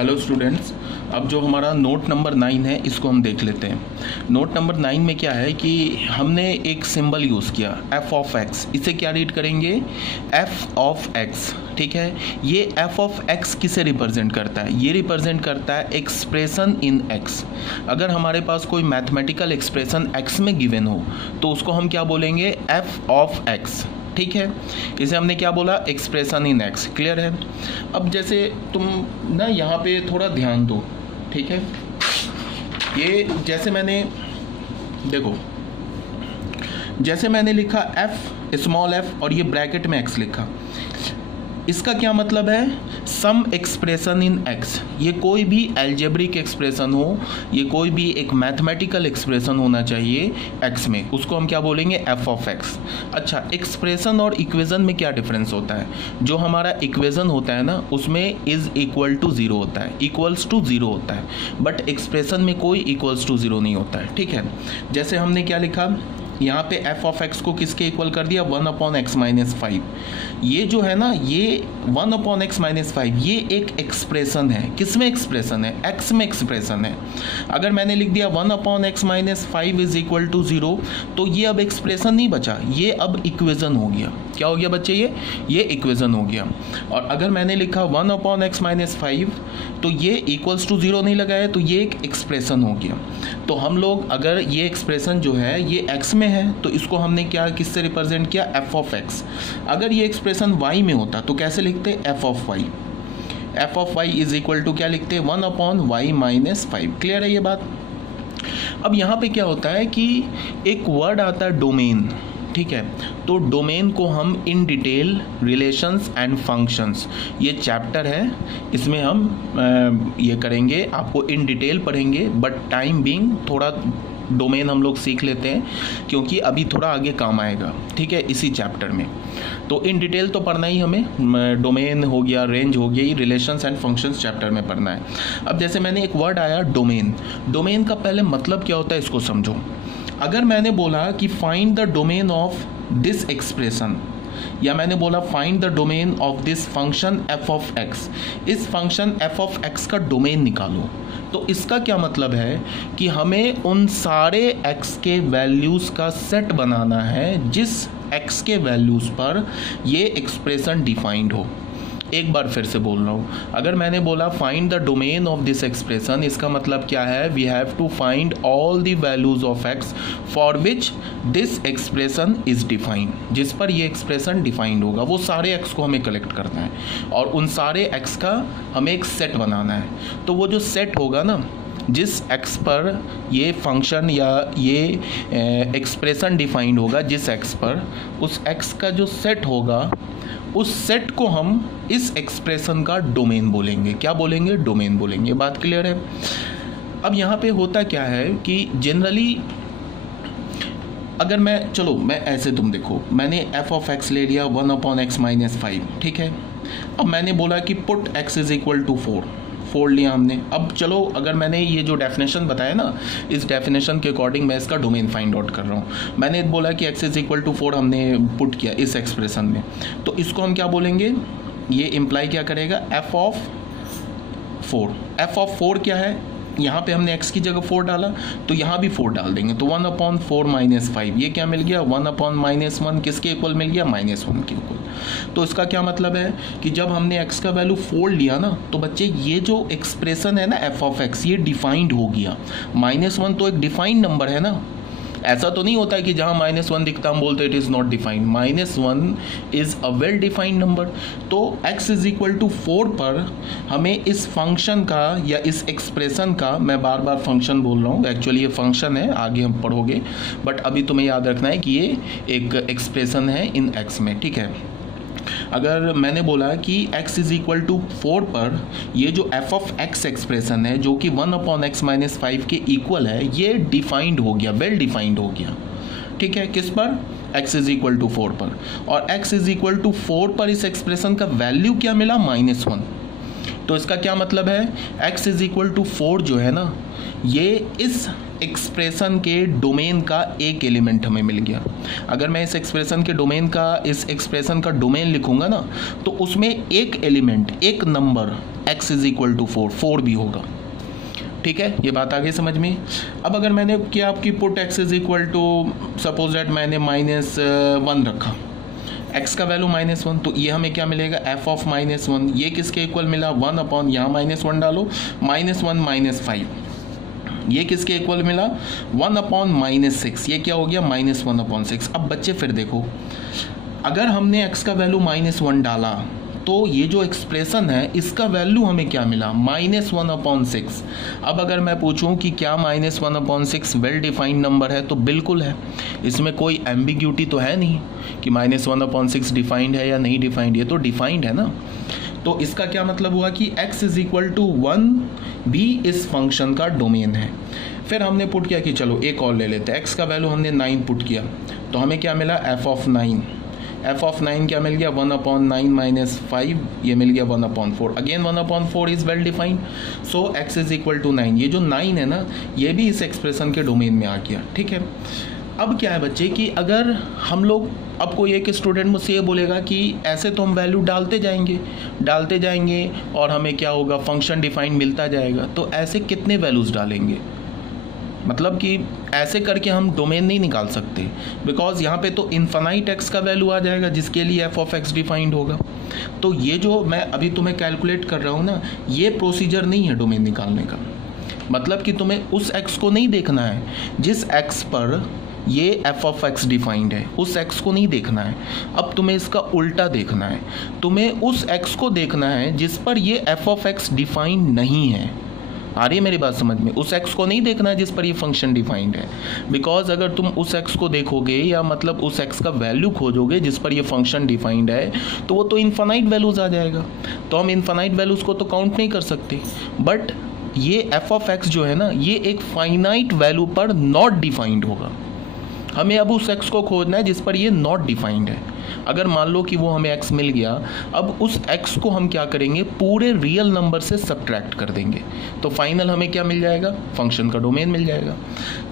Hello students, अब जो हमारा नोट नंबर 9 है इसको हम देख लेते हैं। नोट नंबर 9 में क्या है कि हमने एक सिंबल यूज़ किया f ऑफ x। इसे क्या रीड करेंगे? f of x। ठीक है, ये f ऑफ x किसे रिप्रेजेंट करता है? ये रिप्रेजेंट करता है एक्सप्रेशन इन x। अगर हमारे पास कोई मैथमेटिकल एक्सप्रेशन x में गिवन हो तो उसको हम क्या बोलेंगे? f of x। ठीक है, इसे हमने क्या बोला? Expression in x. क्लियर है? अब जैसे तुम ना यहाँ पे थोड़ा ध्यान दो। ठीक है, ये जैसे मैंने देखो, जैसे मैंने लिखा f स्मॉल f और ये ब्रैकेट में x लिखा, इसका क्या मतलब है? सम एक्सप्रेशन इन x। ये कोई भी एल्जेब्रिक एक्सप्रेशन हो, ये कोई भी एक मैथमेटिकल एक्सप्रेशन होना चाहिए x में, उसको हम क्या बोलेंगे? f of x। अच्छा, एक्सप्रेशन और इक्वेशन में क्या डिफरेंस होता है? जो हमारा इक्वेशन होता है ना, उसमें इज इक्वल टू जीरो होता है, इक्वल्स टू जीरो होता है, बट एक्सप्रेशन में कोई इक्वल्स टू जीरो नहीं होता है। ठीक है, जैसे हमने क्या लिखा यहाँ पे f ऑफ x को किसके इक्वल कर दिया? 1 अपॉन x माइनस 5। ये जो है ना, ये 1 अपॉन x माइनस 5 ये एक एक्सप्रेशन है। किस में एक्सप्रेशन है? x में एक्सप्रेशन है। अगर मैंने लिख दिया 1 upon x minus 5 is equal to 0, तो ये अब एक्सप्रेशन नहीं बचा, ये अब इक्वेशन हो गया। क्या हो गया बच्चे? ये इक्वेशन हो गया। और अगर मैंने लिखा 1 अपॉन x माइनस 5, तो ये इक्वल्स टू 0 नहीं लगाया, तो ये एक एक्सप्रेशन हो गया। तो हम लोग अगर ये एक्सप्रेशन जो है ये x में है, तो इसको हमने क्या किससे रिप्रेजेंट किया? f of x। अगर ये एक्सप्रेशन y में होता तो कैसे लिखते? f of y। f of y is equal to क्या लिखते? 1 अपॉन y माइनस 5। क्लियर है ये बात? अब यहाँ पे क्या होता है कि एक वर्ड आता है डोमेन। ठीक है, तो डोमेन को हम in detail relations and functions, ये चैप्टर है, इसमें हम ये करेंगे, आपको इन डिटेल पढ़ेंगे, बट टाइम बीइंग थोड़ा डोमेन हम लोग सीख लेते हैं क्योंकि अभी थोड़ा आगे काम आएगा। ठीक है, इसी चैप्टर में तो इन डिटेल तो पढ़ना ही हमें, डोमेन हो गया, रेंज हो गई, रिलेशंस एंड फंक्शंस चैप्टर में पढ़ना है। अब जैसे मैंने एक वर्ड आया डोमेन, डोमेन का पहले मतलब क्या होता है इसको समझो। अगर मैंने बोला कि find the domain of this expression, या मैंने बोला find the domain of this function f of x, इस फंक्शन f ऑफ x का डोमेन निकालो, तो इसका क्या मतलब है कि हमें उन सारे x के वैल्यूज़ का सेट बनाना है जिस x के वैल्यूज़ पर ये एक्सप्रेशन डिफाइंड हो। एक बार फिर से बोल रहा हूँ, अगर मैंने बोला find the domain of this expression, इसका मतलब क्या है? We have to find all the values of x for which this expression is defined. जिस पर ये एक्सप्रेशन डिफाइंड होगा वो सारे x को हमें कलेक्ट करना है और उन सारे x का हमें एक सेट बनाना है। तो वो जो सेट होगा ना, जिस x पर ये फंक्शन या ये एक्सप्रेशन डिफाइंड होगा, जिस x पर, उस x का जो सेट होगा, उस सेट को हम इस एक्सप्रेशन का डोमेन बोलेंगे। क्या बोलेंगे? डोमेन बोलेंगे। बात क्लियर है? अब यहाँ पे होता क्या है कि जनरली अगर मैं ऐसे, तुम देखो, मैंने f ऑफ x ले लिया 1 अपॉन x माइनस 5। ठीक है, अब मैंने बोला कि put x is equal to 4 लिया हमने। अब चलो, अगर मैंने ये जो डेफिनेशन बताया ना, इस डेफिनेशन के अकॉर्डिंग मैं इसका डोमेन फाइंड आउट कर रहा हूँ। मैंने बोला कि x इज इक्वल टू 4 हमने पुट किया इस एक्सप्रेशन में, तो इसको हम क्या बोलेंगे? ये इम्प्लाई क्या करेगा? f of 4। f ऑफ 4 क्या है? यहाँ पे हमने x की जगह 4 डाला, तो यहाँ भी 4 डाल देंगे, तो 1 अपॉन 4 माइनस 5, ये क्या मिल गया? 1 अपॉन माइनस 1 किसके इक्वल मिल गया? माइनस 1 के इक्वल। तो इसका क्या मतलब है कि जब हमने x का वैल्यू 4 लिया ना, तो बच्चे ये जो एक्सप्रेशन है ना f ऑफ x, ये डिफाइंड हो गया। -1 तो एक डिफाइंड नंबर है ना, ऐसा तो नहीं होता है कि जहाँ -1 दिखता हम बोलते it is not defined. -1 is a well defined number. तो x इज इक्वल टू 4 पर हमें इस फंक्शन का या इस एक्सप्रेशन का, मैं बार बार फंक्शन बोल रहा हूँ, एक्चुअली ये फंक्शन है, आगे हम पढ़ोगे, बट अभी तुम्हें याद रखना है कि ये एक एक्सप्रेशन है इन x में। ठीक है, अगर मैंने बोला कि x इज इक्वल टू 4 पर ये जो f ऑफ x एक्सप्रेशन है, जो कि 1 अपॉन x माइनस 5 के इक्वल है, ये डिफाइंड हो गया, वेल डिफाइंड हो गया। ठीक है, किस पर? x इज इक्वल टू 4 पर। और x इज इक्वल टू 4 पर इस एक्सप्रेशन का वैल्यू क्या मिला? -1। तो इसका क्या मतलब है? x इज इक्वल टू 4 जो है ना, ये इस एक्सप्रेशन के डोमेन का एक एलिमेंट हमें मिल गया। अगर मैं इस एक्सप्रेशन के डोमेन का, इस एक्सप्रेशन का डोमेन लिखूंगा ना, तो उसमें एक एलिमेंट, एक number x is equal to 4 भी होगा। ठीक है, ये बात आगे समझ में। अब अगर मैंने किया आपकी put x is equal to suppose that मैंने -1 रखा, x का वैल्यू -1, तो ये हमें क्या मिलेगा, f ऑफ -1, ये किसके इक्वल मिला, 1 अपॉन, यहाँ -1 डालो, -1 -5, ये किसके इक्वल मिला, 1 अपॉन -6, ये क्या हो गया, -1 अपॉन 6। अब बच्चे फिर देखो, अगर हमने x का वैल्यू -1 डाला तो ये जो एक्सप्रेशन है इसका वैल्यू हमें क्या मिला, -1 अपॉन 6। अब अगर मैं पूछूं कि क्या -1 अपॉन 6 वेल डिफाइंड नंबर है, तो बिल्कुल है, इसमें कोई एम्बिग्यूटी तो है नहीं कि -1 अपॉन 6 डिफाइंड है या नहीं डिफाइंड, ये तो डिफाइंड है ना। तो इसका क्या मतलब हुआ कि x इज इक्वल टू 1 भी इस फंक्शन का डोमेन है। फिर हमने पुट किया कि चलो एक और ले लेते हैं, x का वैल्यू हमने 9 पुट किया, तो हमें क्या मिला, f ऑफ 9, f ऑफ 9 क्या मिल गया, 1 अपॉन 9 -5, ये मिल गया 1 upon 4, again 1 upon 4 is well defined, so x is equal to 9। ये जो 9 है ना, ये भी इस एक्सप्रेशन के डोमेन में आ गया। ठीक है, अब क्या है बच्चे कि अगर हम लोग, अब कोई एक स्टूडेंट मुझसे ये बोलेगा कि ऐसे तो हम वैल्यू डालते जाएंगे और हमें क्या होगा, फंक्शन डिफाइंड मिलता जाएगा, तो ऐसे कितने वैल्यूज़ डालेंगे, मतलब कि ऐसे करके हम डोमेन नहीं निकाल सकते, बिकॉज यहाँ पे तो इन्फानाइट एक्स का वैल्यू आ जाएगा जिसके लिए एफ ऑफ एक्स डिफाइंड होगा। तो ये जो मैं अभी तुम्हें कैलकुलेट कर रहा हूँ ना, ये प्रोसीजर नहीं है डोमेन निकालने का। मतलब कि तुम्हें उस एक्स को नहीं देखना है जिस एक्स पर ये एफ ऑफ एक्स डिफाइंड है, उस एक्स को नहीं देखना है। अब तुम्हें इसका उल्टा देखना है, तुम्हें उस एक्स को देखना है जिस पर ये एफ ऑफ एक्स डिफाइंड नहीं है। आ रही है मेरी बात समझ में? उस एक्स को नहीं देखना है जिस पर ये फंक्शन डिफाइंड है, बिकॉज अगर तुम उस एक्स को देखोगे या मतलब उस एक्स का वैल्यू खोजोगे जिस पर ये फंक्शन डिफाइंड है, तो वो तो इन्फानाइट वैल्यूज आ जाएगा, तो हम इन्फानाइट वैल्यूज को तो काउंट नहीं कर सकते। बट ये एफ ऑफ एक्स जो है ना, ये एक फाइनाइट वैल्यू पर नॉट डिफाइंड होगा। हमें अब उस एक्स को खोजना है जिस पर ये नॉट डिफाइंड है। अगर मान लो कि वो हमें एक्स मिल गया, अब उस एक्स को हम क्या करेंगे, पूरे रियल नंबर से सब्ट्रैक्ट कर देंगे, तो फाइनल हमें क्या मिल जाएगा, फंक्शन का डोमेन मिल जाएगा।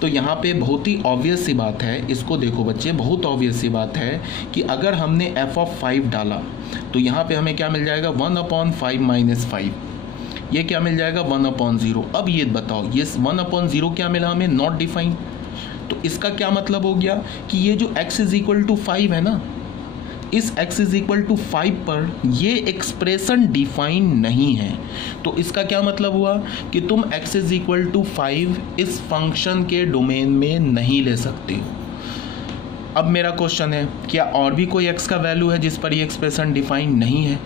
तो यहाँ पे बहुत ही ऑब्वियस सी बात है, इसको देखो बच्चे, बहुत ऑब्वियस सी बात है कि अगर हमने एफ ऑफ 5 डाला तो यहाँ पे हमें क्या मिल जाएगा, 1/5 - 5, ये क्या मिल जाएगा, 1/0। अब ये बताओ, ये 1/0 क्या मिला हमें, नॉट डिफाइंड। तो इसका क्या मतलब हो गया कि ये जो x इज इक्वल टू 5 है ना, इस x इज इक्वल टू 5 पर ये एक्सप्रेशन डिफाइन नहीं है। तो इसका क्या मतलब हुआ कि तुम x इज इक्वल टू 5 इस फंक्शन के डोमेन में नहीं ले सकते हो। अब मेरा क्वेश्चन है, क्या और भी कोई x का वैल्यू है जिस पर ये एक्सप्रेशन डिफाइन नहीं है?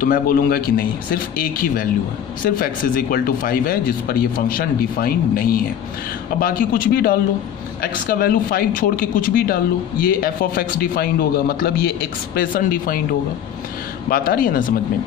तो मैं बोलूँगा कि नहीं, सिर्फ एक ही वैल्यू है, सिर्फ x इज इक्वल टू 5 है जिस पर ये फंक्शन डिफाइन नहीं है। अब बाकी कुछ भी डाल लो, x का वैल्यू 5 छोड़ के कुछ भी डाल लो, ये f ऑफ x डिफाइंड होगा, मतलब ये एक्सप्रेशन डिफाइंड होगा। बात आ रही है ना समझ में?